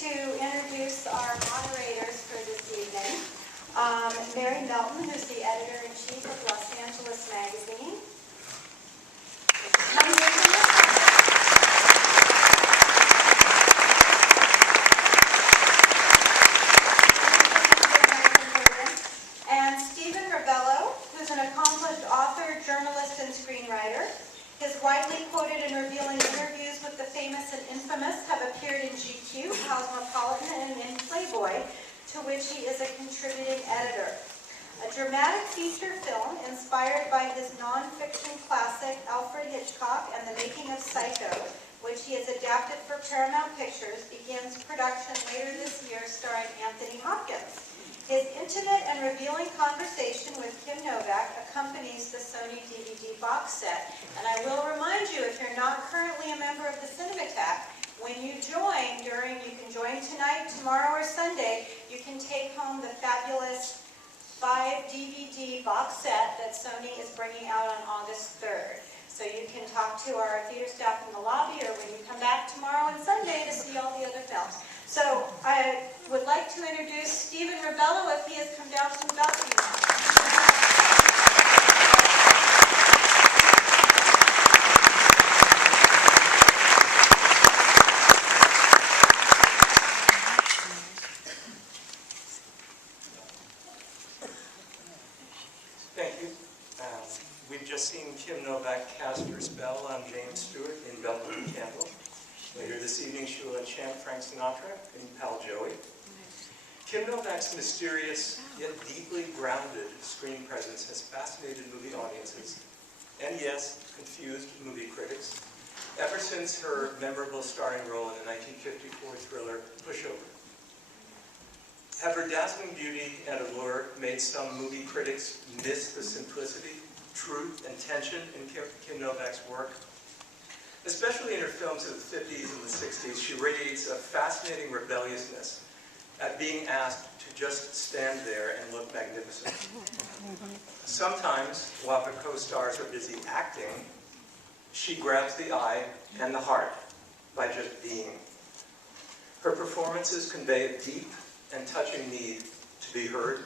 to introduce our moderators for this evening. Mary Melton, who's the editor-in-chief of Los Angeles Magazine. And Stephen Rebello, who's an accomplished author, journalist, and screenwriter. His widely quoted and revealing interviews with the famous and infamous have appeared in GQ, Cosmopolitan, and in Playboy, to which he is a contributing editor. A dramatic feature film inspired by his non-fiction classic Alfred Hitchcock and the Making of Psycho, which he has adapted for Paramount Pictures, begins production later this year starring Anthony Hopkins. His intimate and revealing conversation with Kim Novak accompanies the Sony DVD box set. And I will remind you, if you're not currently a member of the Cinematheque, when you join you can join tonight, tomorrow, or Sunday, you can take home the fabulous 5 DVD box set that Sony is bringing out on August 3rd. So you can talk to our theater staff in the lobby or when you come back tomorrow and Sunday to see all the other films. So I would like to introduce Stephen Rebello if he has come down from the balcony now. Thank you. We've just seen Kim Novak cast her spell on James Stewart in Belton and Campbell. Later this evening, she will enchant Frank Sinatra in Pal Joey. Kim Novak's mysterious, yet deeply grounded screen presence has fascinated movie audiences, and yes, confused movie critics, ever since her memorable starring role in the 1954 thriller Pushover. Have her dazzling beauty and allure made some movie critics miss the simplicity, truth, and tension in Kim Novak's work? Especially in her films of the 50s and the 60s, she radiates a fascinating rebelliousness at being asked to just stand there and look magnificent. Sometimes, while her co-stars are busy acting, she grabs the eye and the heart by just being. Her performances convey a deep and touching need to be heard,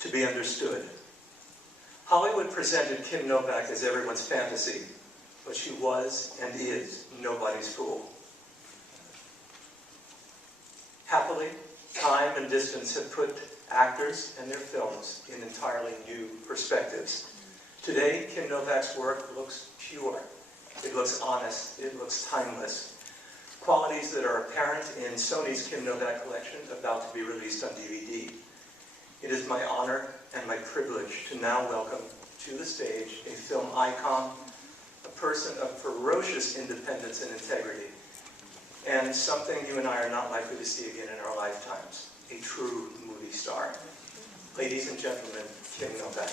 to be understood. Hollywood presented Kim Novak as everyone's fantasy, but she was and is nobody's fool. Happily, time and distance have put actors and their films in entirely new perspectives. Today, Kim Novak's work looks pure. It looks honest. It looks timeless. Qualities that are apparent in Sony's Kim Novak collection about to be released on DVD. It is my honor and my privilege to now welcome to the stage a film icon, a person of ferocious independence and integrity, and something you and I are not likely to see again in our lifetimes, a true movie star. Ladies and gentlemen, Kim Novak.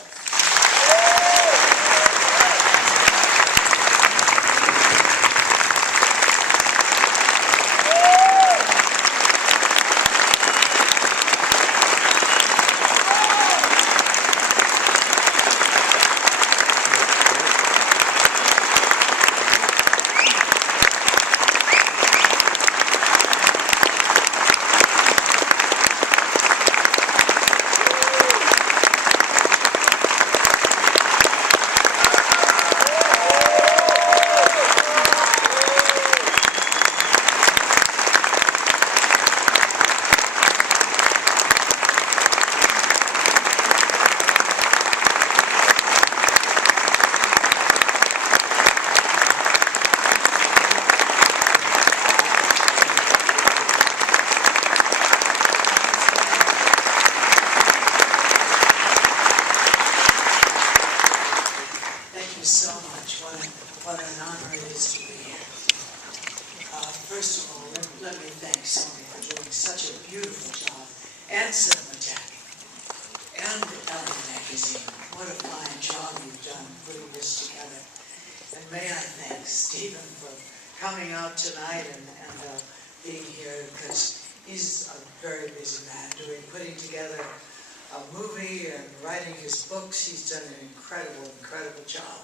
He's done an incredible job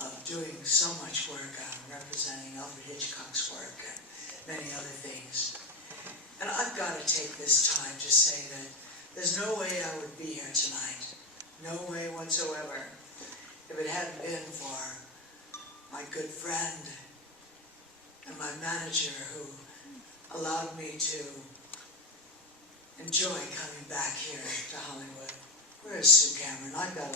of doing so much work on representing Alfred Hitchcock's work and many other things. And I've got to take this time to say that there's no way I would be here tonight. No way whatsoever. If it hadn't been for my good friend and my manager who allowed me to enjoy coming back here to Hollywood. Where is Sue Cameron? I got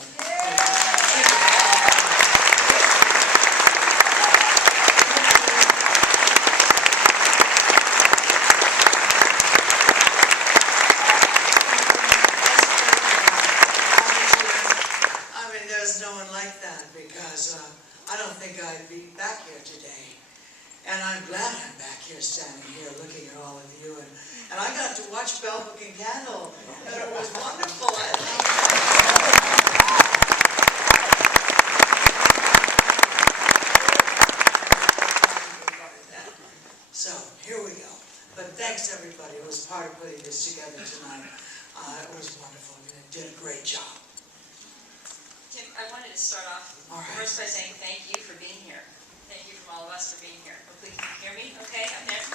no one like that because I don't think I'd be back here today. And I'm glad I'm back here, standing here, looking at all of you. And I got to watch Bell Book and Candle, and it was wonderful. So, here we go. But thanks, everybody who was part of putting this together tonight. It was wonderful. You did a great job. Tim, I wanted to start off first by saying thank you for being here. Thank you from all of us for being here. Hopefully you can hear me okay up there.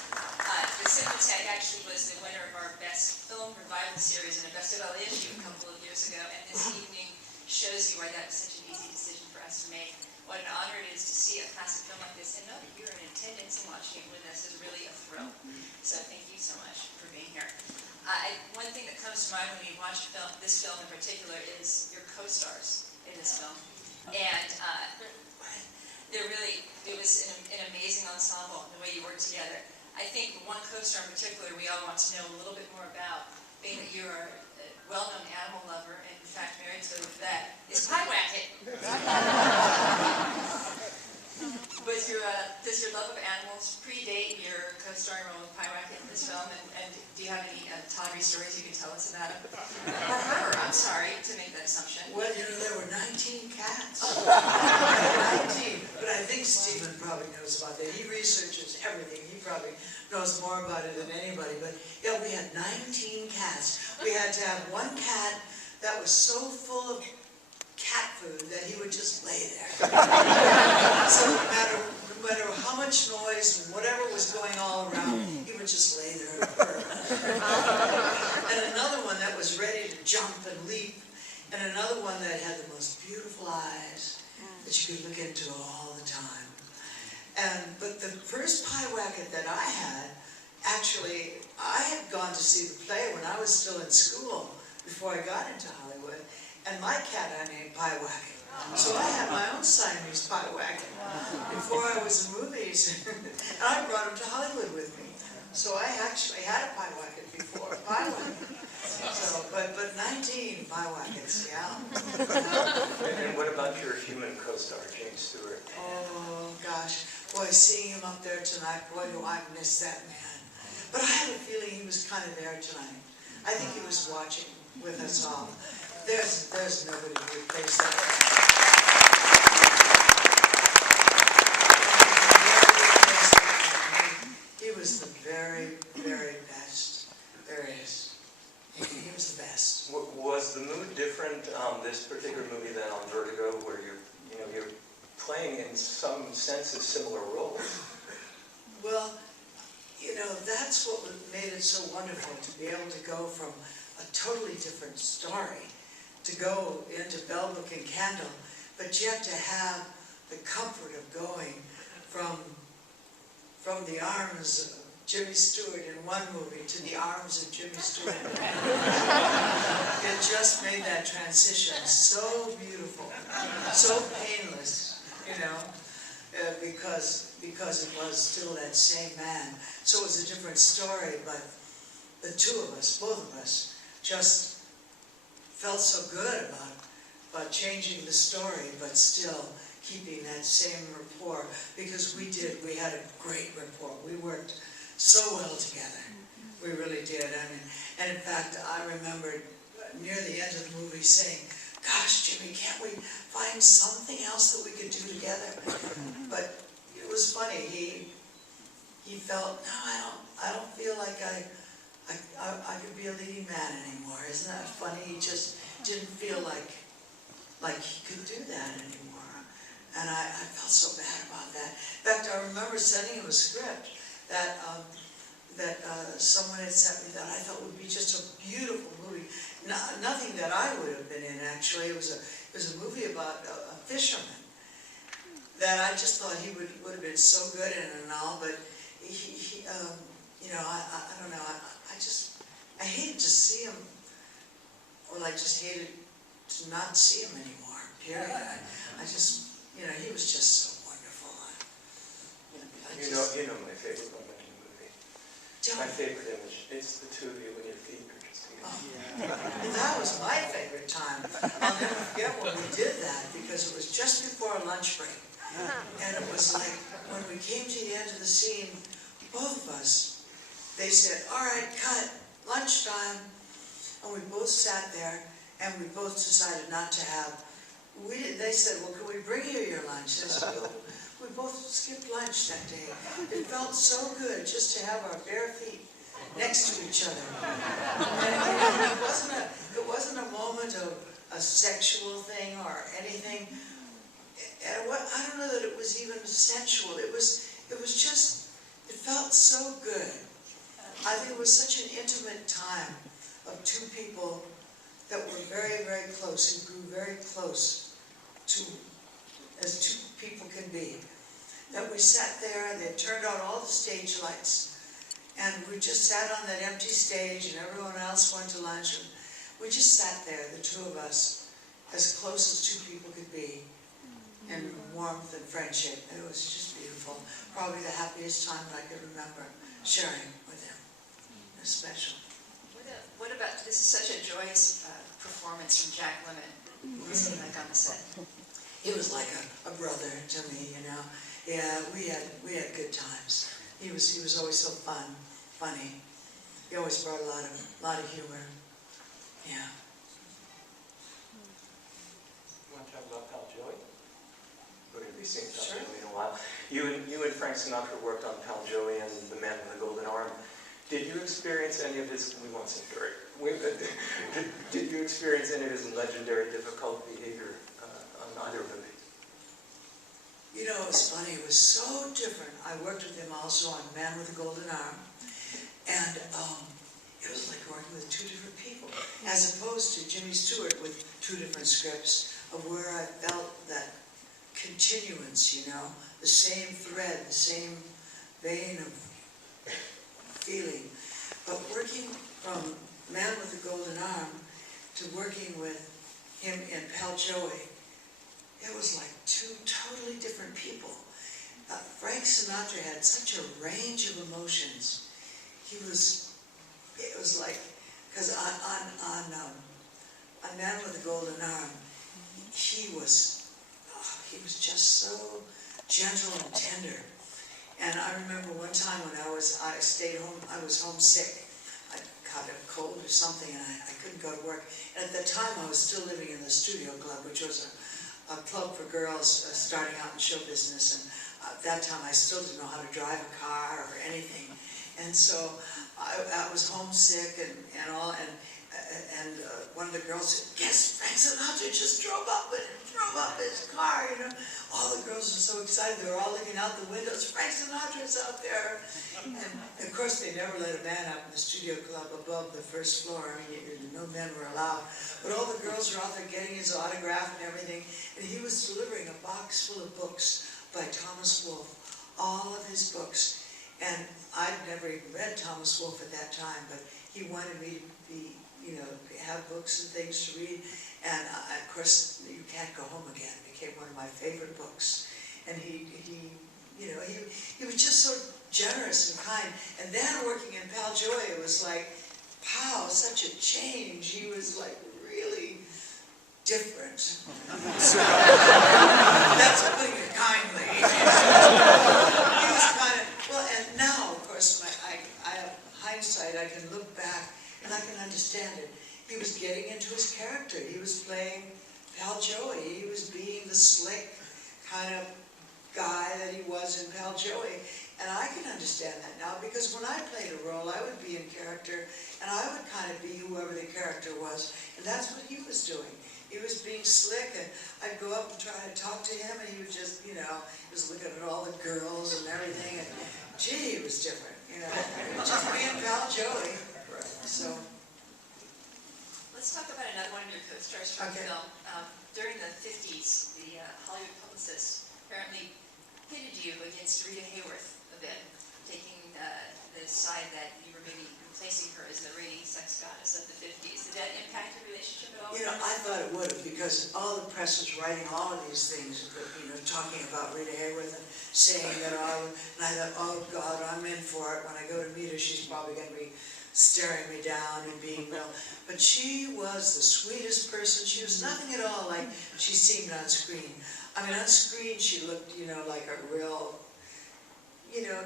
The Cinematheque actually was the winner of our Best Film Revival Series and a Best of L issue a couple of years ago, and this evening shows you why that was such an easy decision for us to make. What an honor it is to see a classic film like this, and know that you're in attendance and watching it with us is really a thrill. So thank you so much for being here. One thing that comes to mind when you watch this film in particular is your co-stars in this film. And it was an amazing ensemble, the way you worked together. I think one co-star in particular we all want to know a little bit more about, being that you are a well-known animal lover, and in fact married to that, is Pie Wacket. Does your love of animals predate your co-starring role with Pie Wacket in this film? And do you have any tawdry stories you can tell us about him? Or her, I'm sorry to make that assumption. Well, there were 19 cats. 19. But I think Stephen probably knows about that. He researches everything. He probably knows more about it than anybody. But yeah, we had 19 cats. We had to have one cat that was so full of cat food that he would just lay there. So no matter how much noise and whatever was going all around, he would just lay there and purr. And another one that was ready to jump and leap, and another one that had the most beautiful eyes that you could look into all the time. But the first Pie Wacket that I had, actually, I had gone to see the play when I was still in school, before I got into Hollywood, and my cat I named Pie Wacket. So I had my own Siamese Pie Wacket before I was in movies, and I brought him to Hollywood with me. So I actually had a Pie Wacket before Pie Wacket. So, but 19 Pie Wackets, yeah. And what about your human co-star, James Stewart? Oh gosh, boy, seeing him up there tonight, boy, do I miss that man. But I had a feeling he was kind of there tonight. I think he was watching with us all. There's nobody to replace that. He was the very, very best there is. He was the best. Was the mood different this particular movie than on Vertigo, where you're playing in some sense of similar roles? Well, that's what made it so wonderful, to be able to go from a totally different story, to go into Bell Book and Candle, but yet to have the comfort of going from the arms of Jimmy Stewart in one movie to the arms of Jimmy Stewart in another. It just made that transition so beautiful, so painless, because it was still that same man. So it was a different story, but the two of us, both of us, just felt so good about changing the story, but still keeping that same rapport, because we had a great rapport. We worked so well together. We really did. And in fact, I remember near the end of the movie saying, gosh, Jimmy, can't we find something else that we could do together? But it was funny. He felt, no, I don't feel like I could be a leading man anymore. Isn't that funny? He just didn't feel like he could do that anymore. And I felt so bad about that. In fact, I remember sending him a script that that someone had sent me that I thought would be just a beautiful movie. Nothing that I would have been in, actually. It was a movie about a fisherman that I just thought he would have been so good in and all, but he you know, I don't know, I hated to see him, or I just hated to not see him anymore, period. I just, you know, he was just so wonderful. You know my favorite moment in the movie. My favorite image, it's the two of you when your feet are just together. Well, that was my favorite time. I'll never forget when we did that, because it was just before a lunch break. And it was like, when we came to the end of the scene, both of us, they said, all right, cut, lunchtime. And we both sat there, and we both decided not to have, they said, well, can we bring you your lunch? I said, well, we both skipped lunch that day. It felt so good just to have our bare feet next to each other. And it wasn't a moment of a sexual thing or anything. And I don't know that it was even sensual. It was just, it felt so good. I think it was such an intimate time of two people that were very, very close and grew very close to, as two people can be. That we sat there and they turned on all the stage lights, and we just sat on that empty stage and everyone else went to lunch, and we just sat there, the two of us, as close as two people could be, in warmth and friendship. It was just beautiful. Probably the happiest time that I could remember sharing with him. It was special. What about, this is such a joyous performance from Jack Lemmon. What was he like on the set? He was like a brother to me, you know. Yeah, we had good times. He was always so funny. He always brought a lot of humor. Yeah. You want to talk about Pal Joey? We're going to be seeing Pal Joey in a while. You and Frank Sinatra worked on Pal Joey and The Man with the Golden Arm. Did you experience any of his, we won't say very, did you experience any of his legendary difficult behavior on either movie? You know, it was funny. It was so different. I worked with him also on Man with the Golden Arm, and it was like working with two different people, as opposed to Jimmy Stewart with two different scripts of where I felt that continuance, you know, the same thread, the same vein of feeling. But working from Man with the Golden Arm to working with him in Pal Joey, it was like two totally different people. Frank Sinatra had such a range of emotions. It was like, because on Man with the Golden Arm, he was just so gentle and tender. And I remember one time when I stayed home, I was homesick. I caught a cold or something, and I couldn't go to work. And at the time, I was still living in the Studio Club, which was a club for girls starting out in show business. And at that time, I still didn't know how to drive a car or anything. And so I was homesick and all. And one of the girls said, "Guess Frank Sinatra just drove up his car," you know. All the girls were so excited. They were all looking out the windows. Frank Sinatra's out there. And of course, they never let a man out in the Studio Club above the first floor. I mean, no men were allowed. But all the girls were out there getting his autograph and everything. And he was delivering a box full of books by Thomas Wolfe, all of his books. And I'd never even read Thomas Wolfe at that time, but he wanted me to be, you know, have books and things to read. And of course, You Can't Go Home Again became one of my favorite books. And he was just so generous and kind. And then working in Pal Joey, it was like, wow, such a change. He was like really different. That's putting it kindly. He was kind of, well, and now, of course, I have hindsight, I can look back and I can understand it. He was getting into his character. He was playing Pal Joey. He was being the slick kind of guy that he was in Pal Joey. And I can understand that now, because when I played a role, I would be in character, and I would kind of be whoever the character was. And that's what he was doing. He was being slick, and I'd go up and try to talk to him, and he would just, you know, he was looking at all the girls and everything, and gee, he was different. you know, just me and pal Joey, so. Let's talk about another one of your co-stars from the Okay. film. During the 50s, the Hollywood publicist apparently pitted you against Rita Hayworth a bit, taking the side that you were maybe replacing her as the reigning sex goddess of the 50s. Did that impact your relationship at all? You know, I thought it would have, because all the press was writing all of these things, you know, talking about Rita Hayworth and saying that and I thought, oh God, I'm in for it. When I go to meet her, she's probably going to be staring me down and being real. But she was the sweetest person. She was nothing at all like she seemed on screen. I mean, on screen she looked, you know, like a real, you know,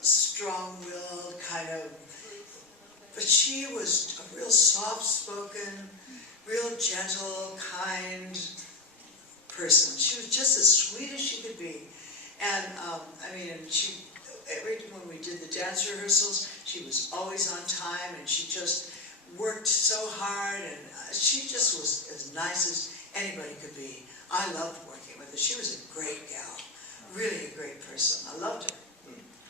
strong-willed kind of. But she was a real soft-spoken, real gentle, kind person. She was just as sweet as she could be. And, I mean, and when we did the dance rehearsals, she was always on time, and she just worked so hard, and she just was as nice as anybody could be. I loved working with her. She was a great gal, really a great person. I loved her.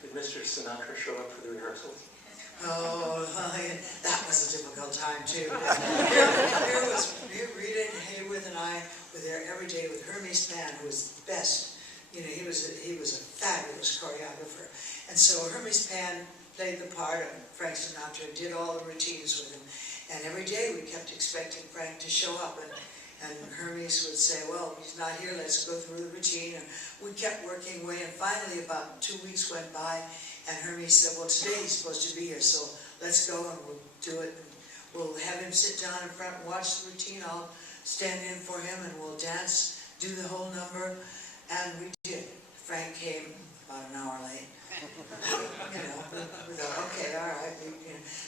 Did Mr. Sinatra show up for the rehearsals? Oh, that was a difficult time too. Here Rita Hayworth and I were there every day with Hermes Pan, who was the best. You know, he was a fabulous choreographer. And so Hermes Pan played the part of Frank Sinatra and did all the routines with him. And every day we kept expecting Frank to show up, and Hermes would say, well, he's not here, let's go through the routine. And we kept working away, and finally about 2 weeks went by, and Hermes said, well, today he's supposed to be here, so let's go and we'll do it. And we'll have him sit down in front and watch the routine. I'll stand in for him, and we'll dance, do the whole number. And we did. Frank came about an hour late. You know, we thought, okay, all right.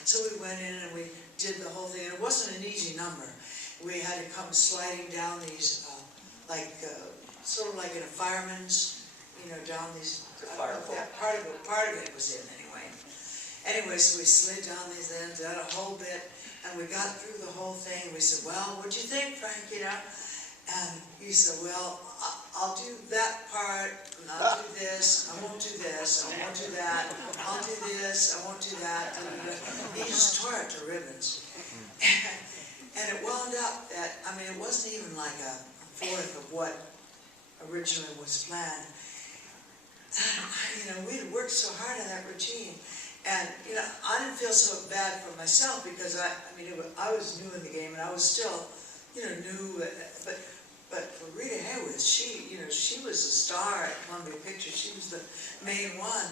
So we went in and we did the whole thing. And it wasn't an easy number. We had to come sliding down these, sort of like in a fireman's, you know, down these. Part of it was in anyway. Anyway, so we slid down these ends, did a whole bit, and we got through the whole thing. We said, well, what'd you think, Frank? You know, and he said, well, I'll do that part, and I'll do this. I won't do this. I won't do that. I'll do this. I won't do that. He just tore it to ribbons. And it wound up that, I mean, it wasn't even like a fourth of what originally was planned. You know, we had worked so hard on that routine, and you know, I didn't feel so bad for myself because I was new in the game, and I was still, you know, new. But for Rita Hayworth, she was a star at Columbia Pictures. She was the main one,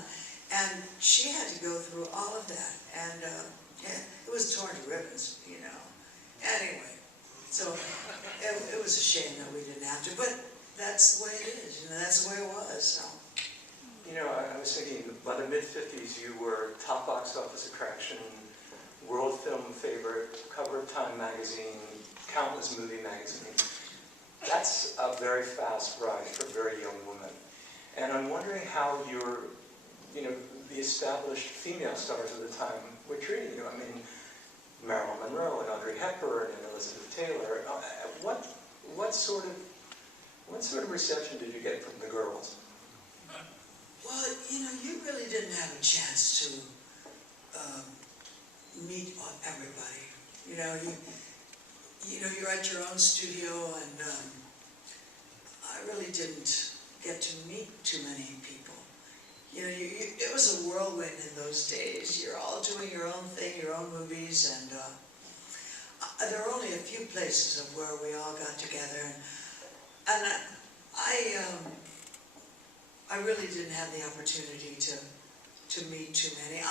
and she had to go through all of that, and yeah, it was torn to ribbons, you know. Anyway, so it was a shame that we didn't have to, but that's the way it is. You know, that's the way it was. So. You know, I was thinking, by the mid-50s, you were top box office attraction, world film favorite, cover of Time magazine, countless movie magazines. That's a very fast ride for a very young woman. And I'm wondering how the established female stars of the time were treating you. I mean, Marilyn Monroe and Audrey Hepburn and Elizabeth Taylor. What sort of reception did you get from the girls? Well, you know, you really didn't have a chance to meet everybody. You know, you're at your own studio, and I really didn't get to meet too many people. You know, it was a whirlwind in those days. You're all doing your own thing, your own movies, and there were only a few places of where we all got together, and I really didn't have the opportunity to meet too many.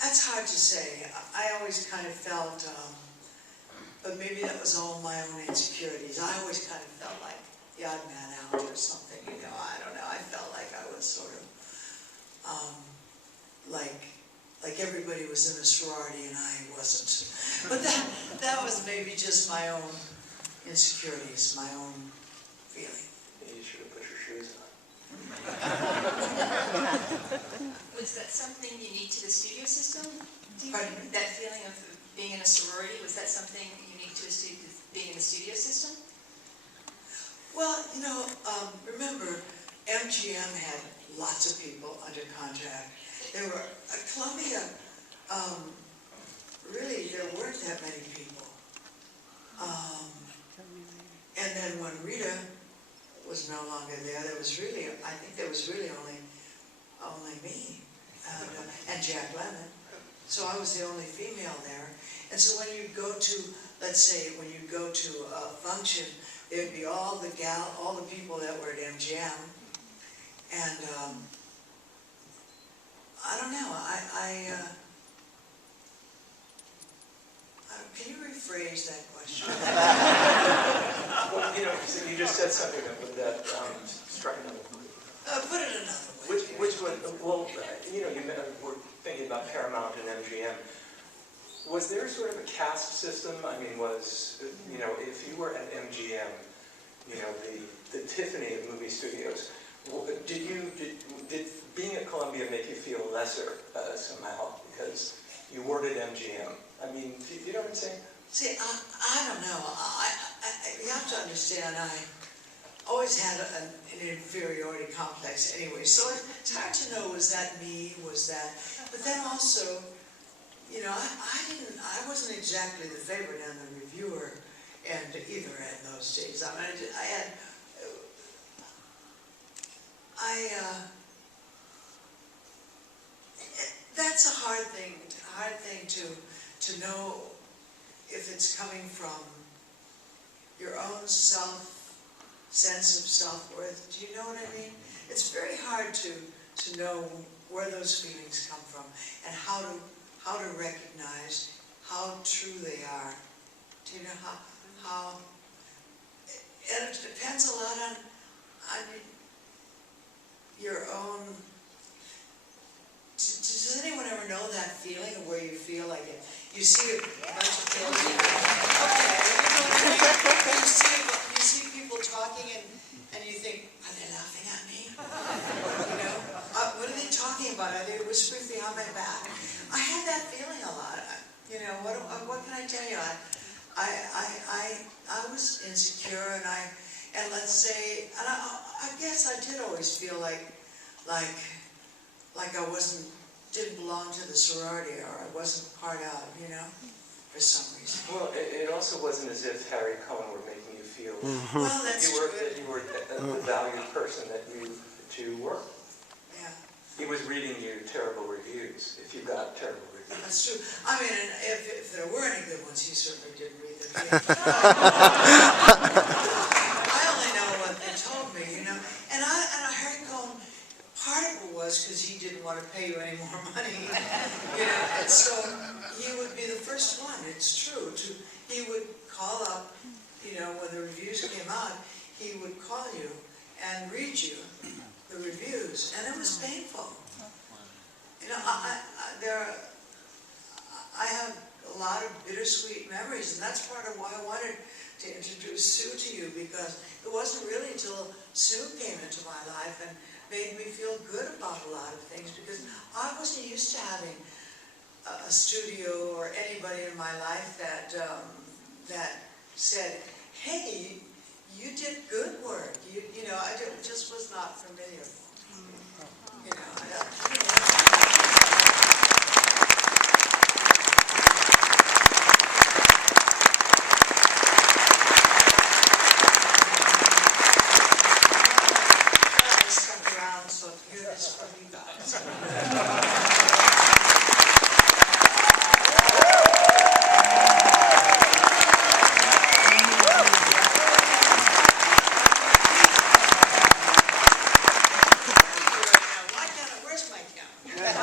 That's hard to say. I always kind of felt, but maybe that was all my own insecurities. I always kind of felt like the odd man out or something, you know. I don't know. I felt like I was sort of, like everybody was in a sorority and I wasn't. But that was maybe just my own insecurities, my own feeling. You should have put your shoes on. Was that something unique to the studio system? Do you Pardon? think that feeling of being in a sorority, was that something unique to being in the studio system? Well, you know, remember, MGM had lots of people under contract. There were, Columbia, really, there weren't that many people. And then when Rita was no longer there, there was really, I think there was really only me and Jack Lemmon. So I was the only female there. And so when you go to, let's say, when you go to a function, there'd be all the people that were at MGM. And I don't know, can you rephrase that question? Well, you know, you just said something that struck me. Put it another way. Which one? Well, you know, we're thinking about Paramount and MGM. Was there sort of a caste system? I mean, you know, if you were at MGM, you know, the Tiffany of movie studios, did being at Columbia make you feel lesser somehow because you weren't at MGM? I mean, do you know what I'm saying? See, I don't know. You have to understand, I always had an inferiority complex anyway, so it's hard to know, was that me, was that, but then also, you know, I wasn't exactly the favorite and the reviewer and either in those days. I mean, that's a hard thing to know if it's coming from your own sense of self-worth. Do you know what I mean? It's very hard to know where those feelings come from and how to recognize how true they are. Do you know how and it depends a lot on your own. Does anyone ever know that feeling of where you feel like it? You see a bunch of people. Okay, you see people talking and you think, are they laughing at me? You know, what are they talking about? Are they whispering behind my back? I had that feeling a lot. You know, what can I tell you? I was insecure, and let's say, and I guess I did always feel like I didn't belong to the sorority, or I wasn't part of, you know, for some reason. Well, it also wasn't as if Harry Cohn were making you feel Well, that's true. that you were the valued person that you were. Yeah. He was reading you terrible reviews, if you got terrible reviews. That's true. I mean, and if there were any good ones, he certainly didn't read them. I only know what they told me, you know. And Harry Cohn, part of it was because he didn't want to pay you any more money, you know. And so he would be the first one. It's true. He would call up, you know, when the reviews came out, he would call you and read you the reviews, and it was painful. You know, I have a lot of bittersweet memories, and that's part of why I wanted to introduce Sue to you, because it wasn't really until Sue came into my life and made me feel good about a lot of things, because I wasn't used to having a studio or anybody in my life that said, hey, you did good work. You know, it just was not familiar. You know, where's my camera?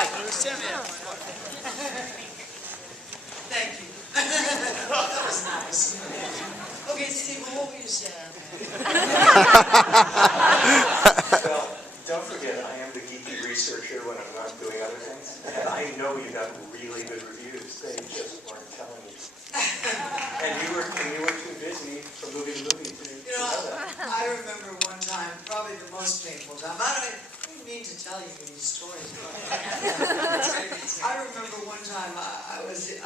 Novak. Thank you. That was nice. Okay, Steve, what were you saying? Well, don't forget, I am the geeky researcher when I'm not doing other things. And I know you got really good reviews. They just weren't telling you. And you were too busy from movie to movie to know that. I remember one time, probably the most painful time. I don't mean to tell you these stories. I remember one time I was in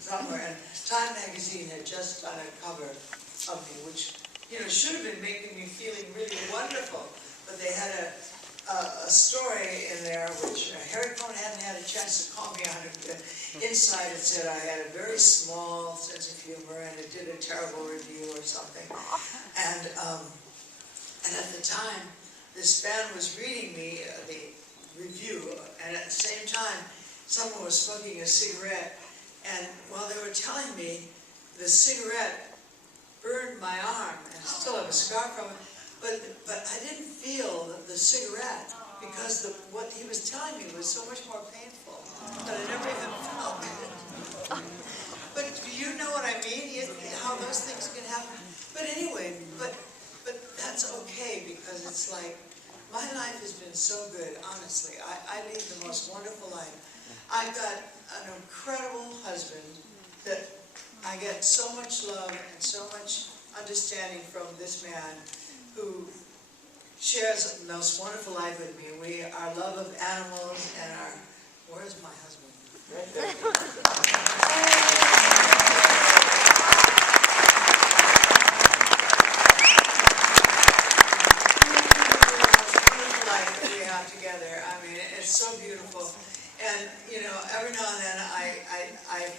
somewhere, and Time magazine had just done a cover of me, which should have been making me feeling really wonderful. But they had a story in there which Harry Cohn hadn't had a chance to call me on it. Inside it said I had a very small sense of humor and it did a terrible review or something. And at the time, this fan was reading me the review, and at the same time, someone was smoking a cigarette. And while they were telling me, the cigarette burned my arm, and I still have a scar from it. But I didn't feel the cigarette because what he was telling me was so much more painful that I never even felt it. But do you know what I mean? How those things can happen? But anyway, but that's okay because it's like my life has been so good. Honestly, I lead the most wonderful life. I've got an incredible husband that I get so much love and so much understanding from this man who shares the most wonderful life with me. Our love of animals and where's my husband? Right there. Wonderful life that we have together. I mean, it's so beautiful. And, every now and then I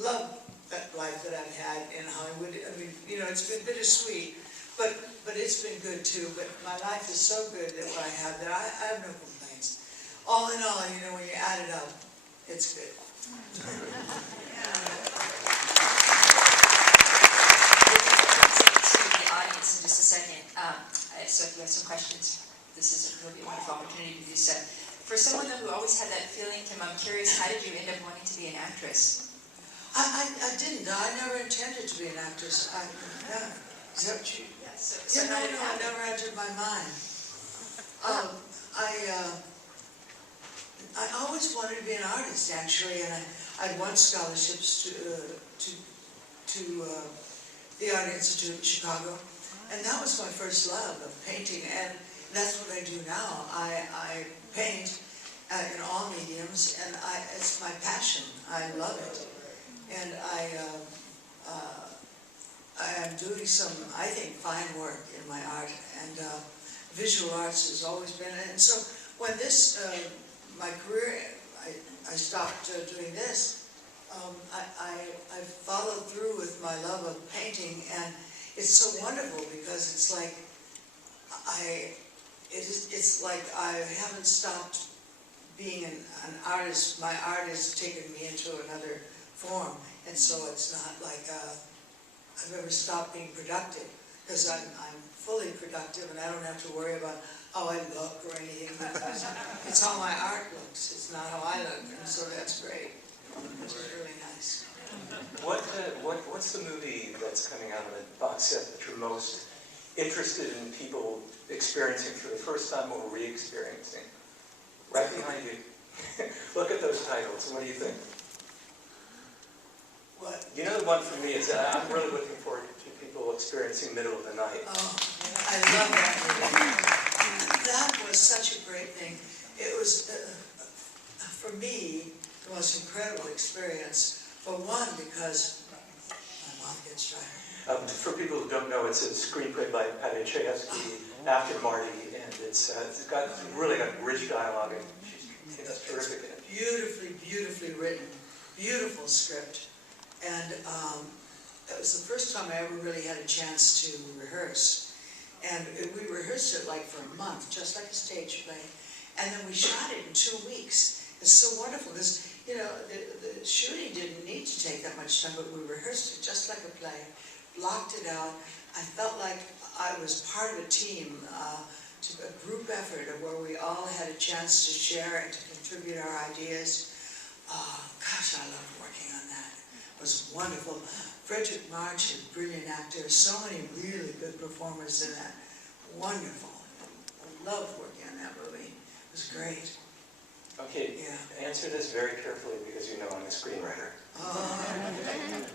love that life that I've had in Hollywood. I mean, it's been bittersweet, but it's been good too. But my life is so good that what I have, that I have no complaints. All in all, when you add it up, it's good. To the audience in just a second. So if you have some questions, this will be a wonderful opportunity to do so. For someone who always had that feeling, Kim, I'm curious, how did you end up wanting to be an actress? I didn't. I never intended to be an actress. Is that what you? Yes. No, it never entered my mind. I always wanted to be an artist, actually, and I'd won scholarships to the Art Institute in Chicago, and that was my first love of painting, and that's what I do now. I paint in all mediums, and it's my passion. I love it, and I am doing some, I think, fine work in my art, and visual arts has always been. And so when my career, I stopped doing this, I followed through with my love of painting, and it's so wonderful because it's like it's like I haven't stopped being an artist. My art has taken me into another form, and so it's not like I've ever stopped being productive, because I'm fully productive and I don't have to worry about how I look or anything, because it's how my art looks, it's not how I look, and so that's great. It's really nice. What's the movie that's coming out of the box set that you're most interested in people experiencing for the first time or re-experiencing? Right behind you. Look at those titles. What do you think? What? You know, the one for me is I'm really looking forward to people experiencing Middle of the Night. Oh, I love that movie. That was such a great thing. It was, for me, the most incredible experience. For one, because my mom gets dry. For people who don't know, it's a screenplay by Patty Chayefsky after Marty, and it's really got rich dialogue, and she's terrific in it. Beautifully, beautifully written, beautiful script, and it was the first time I ever really had a chance to rehearse, and we rehearsed it like for a month, just like a stage play, and then we shot it in 2 weeks. It's so wonderful. This, the shooting didn't need to take that much time, but we rehearsed it just like a play, blocked it out. I felt like I was part of a team, a group effort of where we all had a chance to share and to contribute contribute our ideas. Gosh, I loved working on that. It was wonderful. Frederick March, a brilliant actor, so many really good performers in that. Wonderful. I loved working on that movie. It was great. Okay, Yeah. answer this very carefully because you know I'm a screenwriter.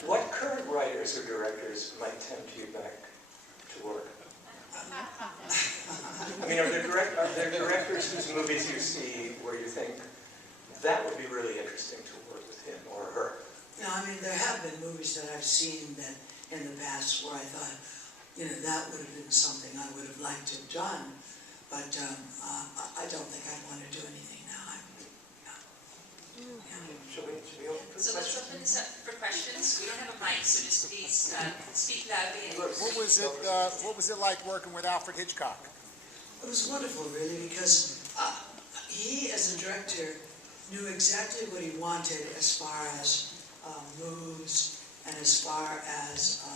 What current writers or directors might tempt you back to work? I mean, are there directors whose movies you see where you think that would be really interesting to work with him or her? No, I mean, there have been movies that I've seen that in the past where I thought, you know, that would have been something I would have liked to have done, but I don't think I'd want to do anything now. Should we open for So let's open this up for questions. We don't have a mic, so just please speak loudly. What was it like working with Alfred Hitchcock? It was wonderful, really, because he, as a director, knew exactly what he wanted as far as moves and as far as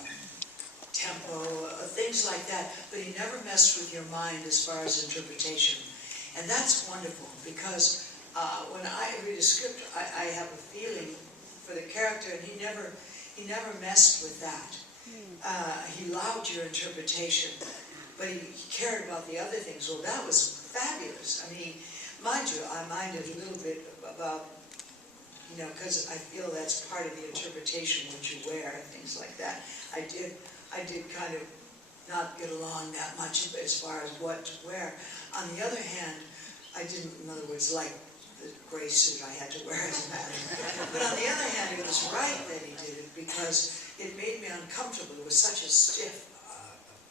tempo, things like that, but he never messed with your mind as far as interpretation. And that's wonderful, because when I read a script, I have a feeling for the character, and he never messed with that. He allowed your interpretation, but he cared about the other things. Well, that was fabulous. I mean, mind you, I minded a little bit about, you know, because I feel that's part of the interpretation, what you wear and things like that. I did kind of not get along that much as far as what to wear. On the other hand, I didn't, in other words, like the gray suit I had to wear as a matter. But on the other hand, it was right that he did it because it made me uncomfortable. It was such a stiff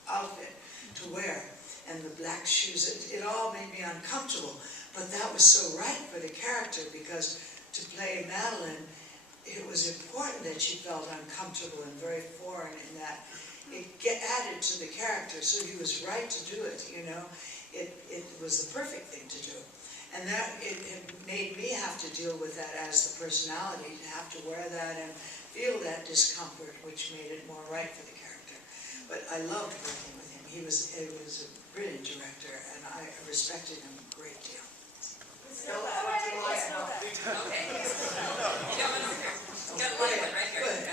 outfit to wear, and the black shoes, it all made me uncomfortable. But that was so right for the character, because to play Madeline, it was important that she felt uncomfortable and very foreign in that. It added to the character, so he was right to do it, you know. It was the perfect thing to do. And that, it made me have to deal with that as the personality, to have to wear that and feel that discomfort, which made it more right for the character. But I loved working with him. He was a brilliant director, and I respected him a great deal. Okay. You got one over here. You got a light one right here. Good.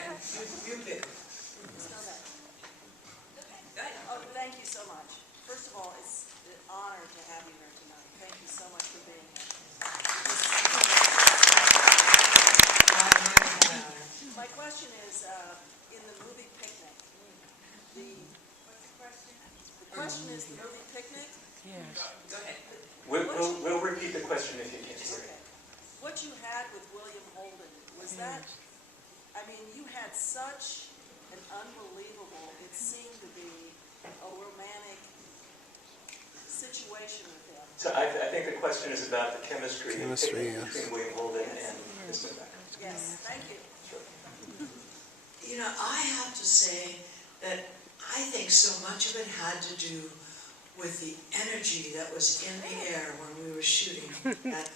You pick. Go ahead. Oh, thank you so much. First of all, it's an honor to have you here tonight. Thank you so much for being here. My question is, in the movie Picnic, what's the question? The question is the movie Picnic? Go ahead. We'll repeat the question if you can't hear it. Okay. What you had with William Holden, was that, I mean, you had such an unbelievable, it seemed to be a romantic situation with him. So I think the question is about the chemistry Yes. between William Holden and Miss Novak. Yes, thank you. You know, I have to say that I think so much of it had to do with the energy that was in the air when we were shooting that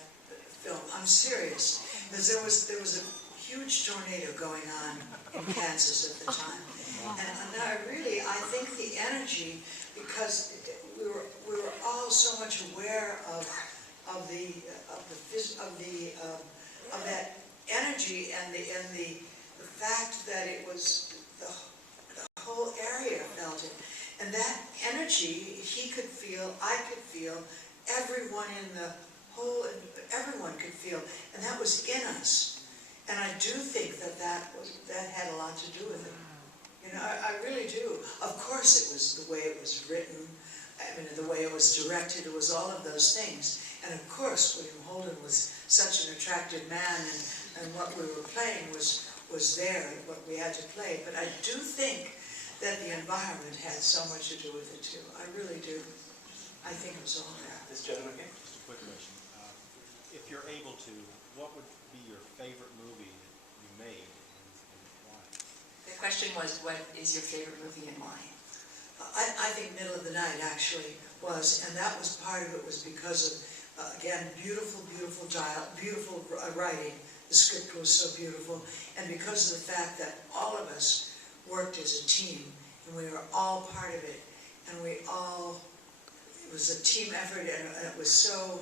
film. I'm serious, because there was a huge tornado going on in Kansas at the time, and I think the energy, because we were all so much aware of that energy and the fact that it was the whole area felt it. And that energy, he could feel, I could feel, everyone everyone could feel, and that was in us. And I do think that had a lot to do with it. You know, I really do. Of course it was the way it was written, I mean, the way it was directed, it was all of those things. And of course, William Holden was such an attractive man, and what we were playing was there, what we had to play. But I do think that the environment had so much to do with it too. I really do. I think it was all there. This gentleman here. Just a quick question. If you're able to, what would be your favorite movie that you made and why? The question was, what is your favorite movie and why? I think Middle of the Night actually was, and that was part of it was because of, again, beautiful writing. The script was so beautiful, and because of the fact that all of us worked as a team, and we were all part of it, and it was a team effort, and it was so,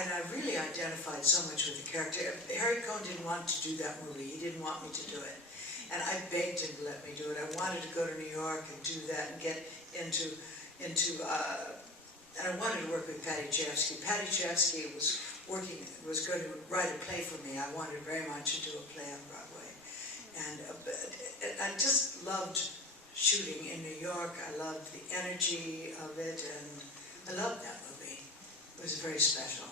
and I really identified so much with the character. Harry Cohn didn't want to do that movie. He didn't want me to do it. And I begged him to let me do it. I wanted to go to New York and do that and get into and I wanted to work with Patty Chayefsky. Patty Chayefsky was going to write a play for me. I wanted very much to do a play on Broadway. And I just loved shooting in New York. I loved the energy of it, and I loved that movie. It was very special.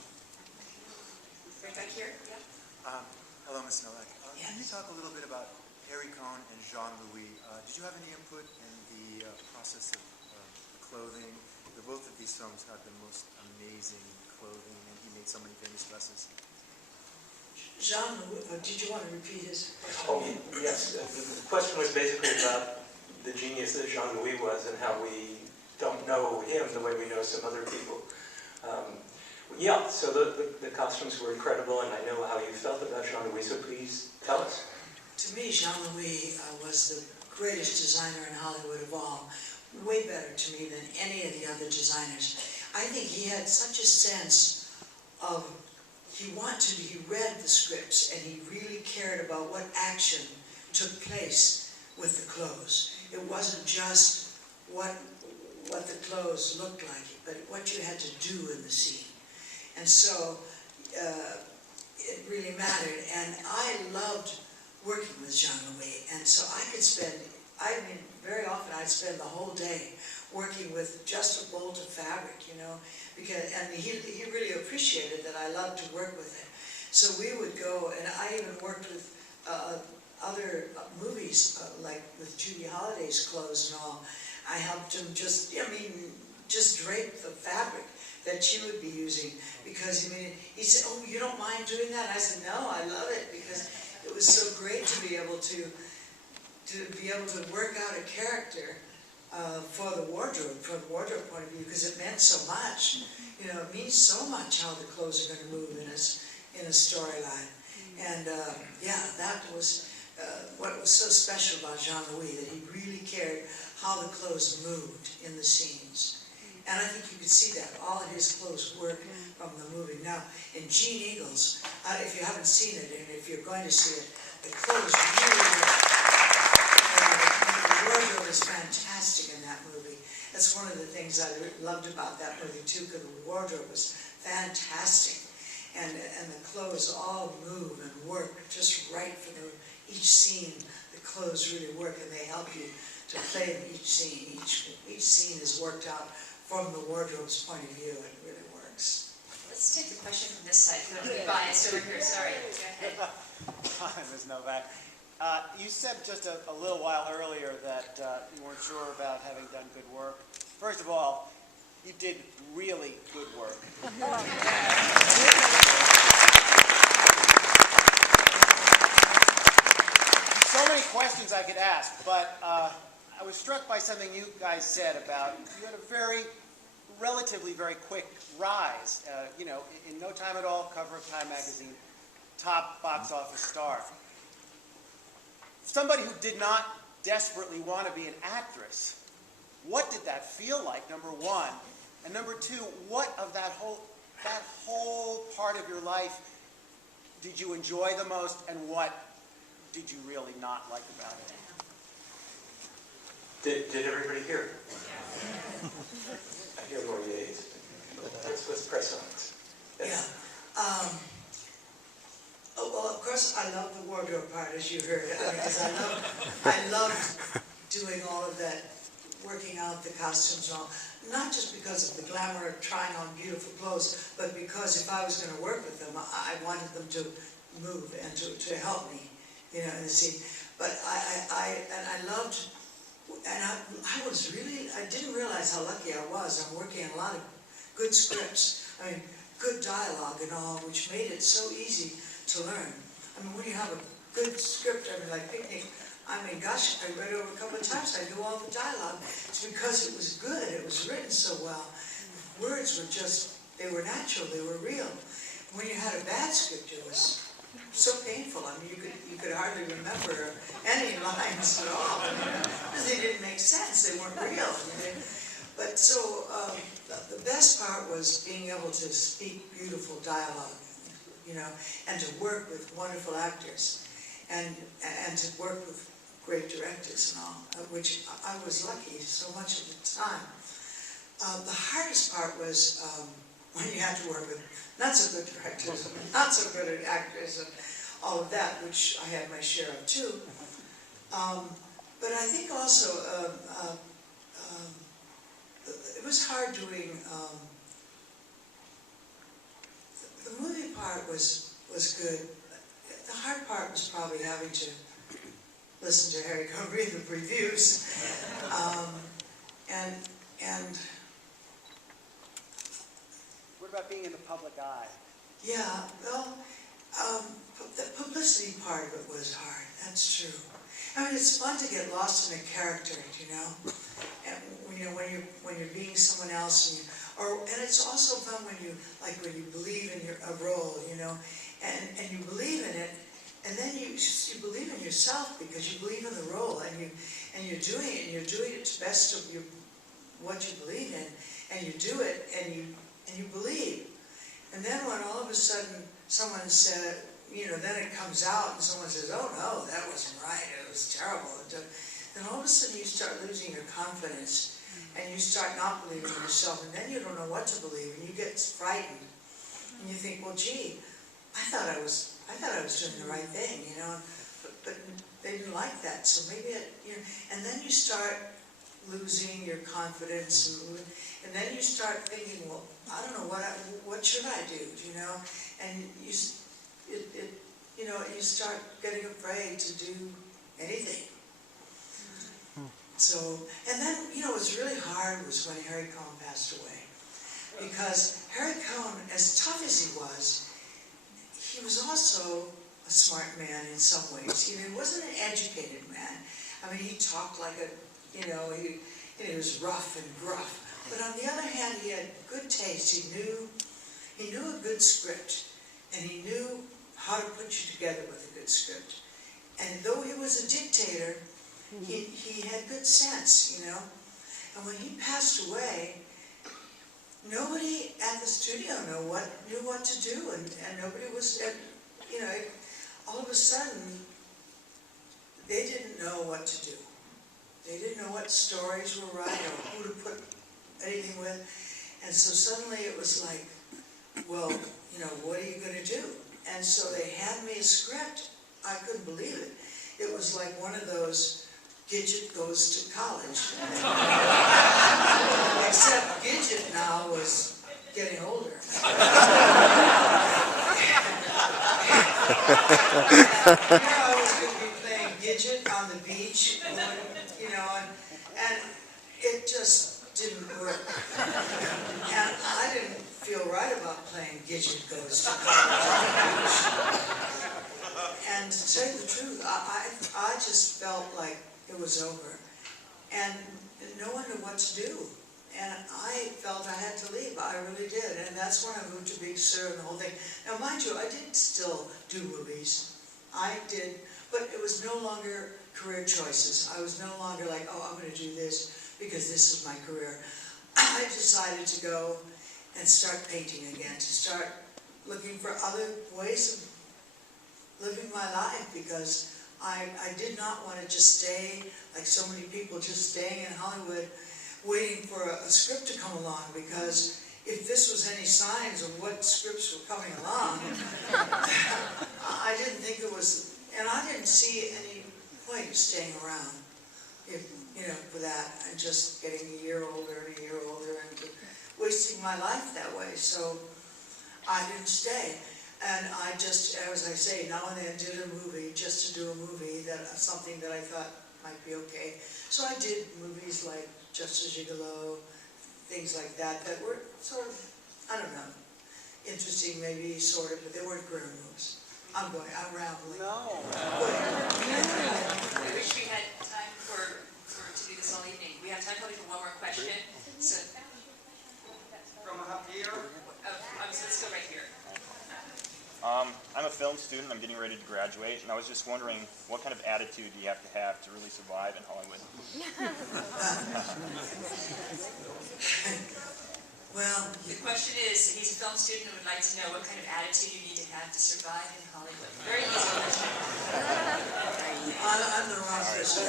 Right back here, yeah. Hello, Ms. Novak. Yes. Can you talk a little bit about Harry Cohn and Jean-Louis? Did you have any input in the process of the clothing? Both of these films have the most amazing clothing, and he made so many famous dresses. Jean-Louis, did you want to repeat his question? Oh, yes. The question was basically about the genius that Jean-Louis was and how we don't know him the way we know some other people. Yeah, so the costumes were incredible, and I know how you felt about Jean-Louis, so please tell us. To me, Jean-Louis was the greatest designer in Hollywood of all. Way better to me than any of the other designers. I think he had such a sense of, he read the scripts and he really cared about what action took place with the clothes. It wasn't just what the clothes looked like, but what you had to do in the scene. And so it really mattered. And I loved working with Jean-Louis, and so I could spend, very often I'd spend the whole day working with just a bolt of fabric, and he really appreciated that I loved to work with him. So we would go, and I even worked with other movies, like with Judy Holliday's clothes and all. I helped him just drape the fabric that she would be using, because he said, "Oh, you don't mind doing that?" I said, "No, I love it, because it was so great to be able to work out a character from the wardrobe point of view, because it meant so much. It means so much how the clothes are going to move in a storyline. And that was what was so special about Jean-Louis, that he really cared how the clothes moved in the scenes. And I think you could see that. All of his clothes work from the movie. Now, in Gene Eagles, if you haven't seen it, and if you're going to see it, the clothes really work. The wardrobe is fantastic in that movie. That's one of the things I loved about that movie too, because the wardrobe was fantastic. And the clothes all move and work just right for each scene. The clothes really work, and they help you to play each scene. Each scene is worked out from the wardrobe's point of view. It really works. Let's take the question from this side. You want to be biased over here? Sorry. Go ahead. Hi, Ms. Novak. You said just a little while earlier that you weren't sure about having done good work. First of all, you did really good work. So many questions I could ask, but I was struck by something you guys said about you had a relatively very quick rise. In no time at all, cover of Time magazine, top box office star. Somebody who did not desperately want to be an actress, what did that feel like, number one? And number two, what of that whole part of your life did you enjoy the most, and what did you really not like about it? Did everybody hear? I hear more yays. Let's press on this. Yes. Yeah. Well, of course, I love the wardrobe part, as you heard. Because I love doing all of that, working out the costumes and all. Not just because of the glamour of trying on beautiful clothes, but because if I was going to work with them, I wanted them to move and to help me, in the scene. But I loved, and I didn't realize how lucky I was. I'm working on a lot of good scripts. Good dialogue and all, which made it so easy to learn. When you have a good script, like Picnic, gosh, I read it over a couple of times. I knew all the dialogue. It's because it was good. It was written so well. The words were they were natural. They were real. When you had a bad script, it was so painful. You could hardly remember any lines at all, because they didn't make sense. They weren't real. But so, the best part was being able to speak beautiful dialogue, you know, and to work with wonderful actors, and to work with great directors and all, which I was lucky so much of the time. The hardest part was when you had to work with not so good directors, not so good actors, and all of that, which I had my share of too. But I think also it was hard doing. The movie part was good. The hard part was probably having to listen to Harry Cohn read the reviews, and What about being in the public eye? yeah, well, the publicity part of it was hard. That's true. I mean, it's fun to get lost in a character, you know, and when you're being someone else, and it's also fun when you believe in a role, you know, and you believe in it, and then you believe in yourself because you believe in the role, and you're doing it, and you're doing it to best of what you believe in, and you do it, and you believe. And then when all of a sudden someone said, you know, then it comes out and someone says, oh no, that wasn't right, it was terrible. Then all of a sudden you start losing your confidence, and you start not believing in yourself, and then you don't know what to believe, and you get frightened. And you think, well, gee, I thought I was doing the right thing, you know, but they didn't like that, so maybe and then you start losing your confidence, and then you start thinking, well, I don't know what should I do, you know, and you start getting afraid to do anything. So, and then, you know, what was really hard was when Harry Cohn passed away, because Harry Cohn, as tough as he was also a smart man in some ways. He wasn't an educated man. I mean, he talked like he was rough and gruff. But on the other hand, he had good taste. He knew a good script, and he knew how to put you together with a good script. And though he was a dictator, he had good sense, you know. And when he passed away, nobody at the studio knew what to do, and nobody was, you know, all of a sudden, they didn't know what to do. They didn't know what stories were right or who to put anything with. And so suddenly it was like, well, you know, what are you going to do? And so they had me a script. I couldn't believe it. It was like one of those Gidget goes to college. Except Gidget now was getting older. Here I was going to be playing Gidget on the beach, you know, and it just didn't work. And I didn't feel right about playing Gidget goes to college. And to tell you the truth, I just felt like it was over. And no one knew what to do. And I felt I had to leave. I really did. And that's when I moved to Big Sur and the whole thing. Now, mind you, I did still do movies. I did, but it was no longer career choices. I was no longer like, oh, I'm going to do this because this is my career. I decided to go and start painting again, to start looking for other ways of living my life, because I did not want to just stay, like so many people, just staying in Hollywood, waiting for a script to come along, because if this was any signs of what scripts were coming along, I didn't think it was, and I didn't see any point of staying around, for that, and just getting a year older and wasting my life that way. So I didn't stay. And I just, as I say, now and then did a movie, just to do a movie, something that I thought might be okay. So I did movies like Just a Gigolo, things like that were sort of, I don't know, interesting maybe, sort of, but they weren't career moves. I'm rambling. No. I wish we had time to do this all evening. We have time probably for one more question. So, From up here? let's go right here. I'm a film student. I'm getting ready to graduate, and I was just wondering, what kind of attitude do you have to really survive in Hollywood? Well, The question is, he's a film student and would like to know what kind of attitude you need to have to survive in Hollywood. Very easy question. I'm the wrong person.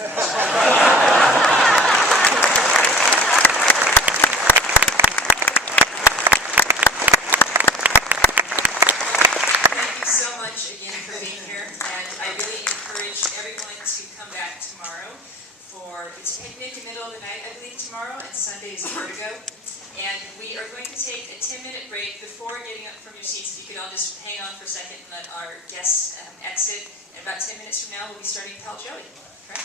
Thank you so much again for being here, and I really encourage everyone to come back tomorrow for, it's picnic in the middle of the night, I believe, tomorrow, and Sunday is Vertigo. And we are going to take a 10-minute break before getting up from your seats. If you could all just hang on for a second and let our guests exit. And about 10 minutes from now, we'll be starting Pal Joey. Right?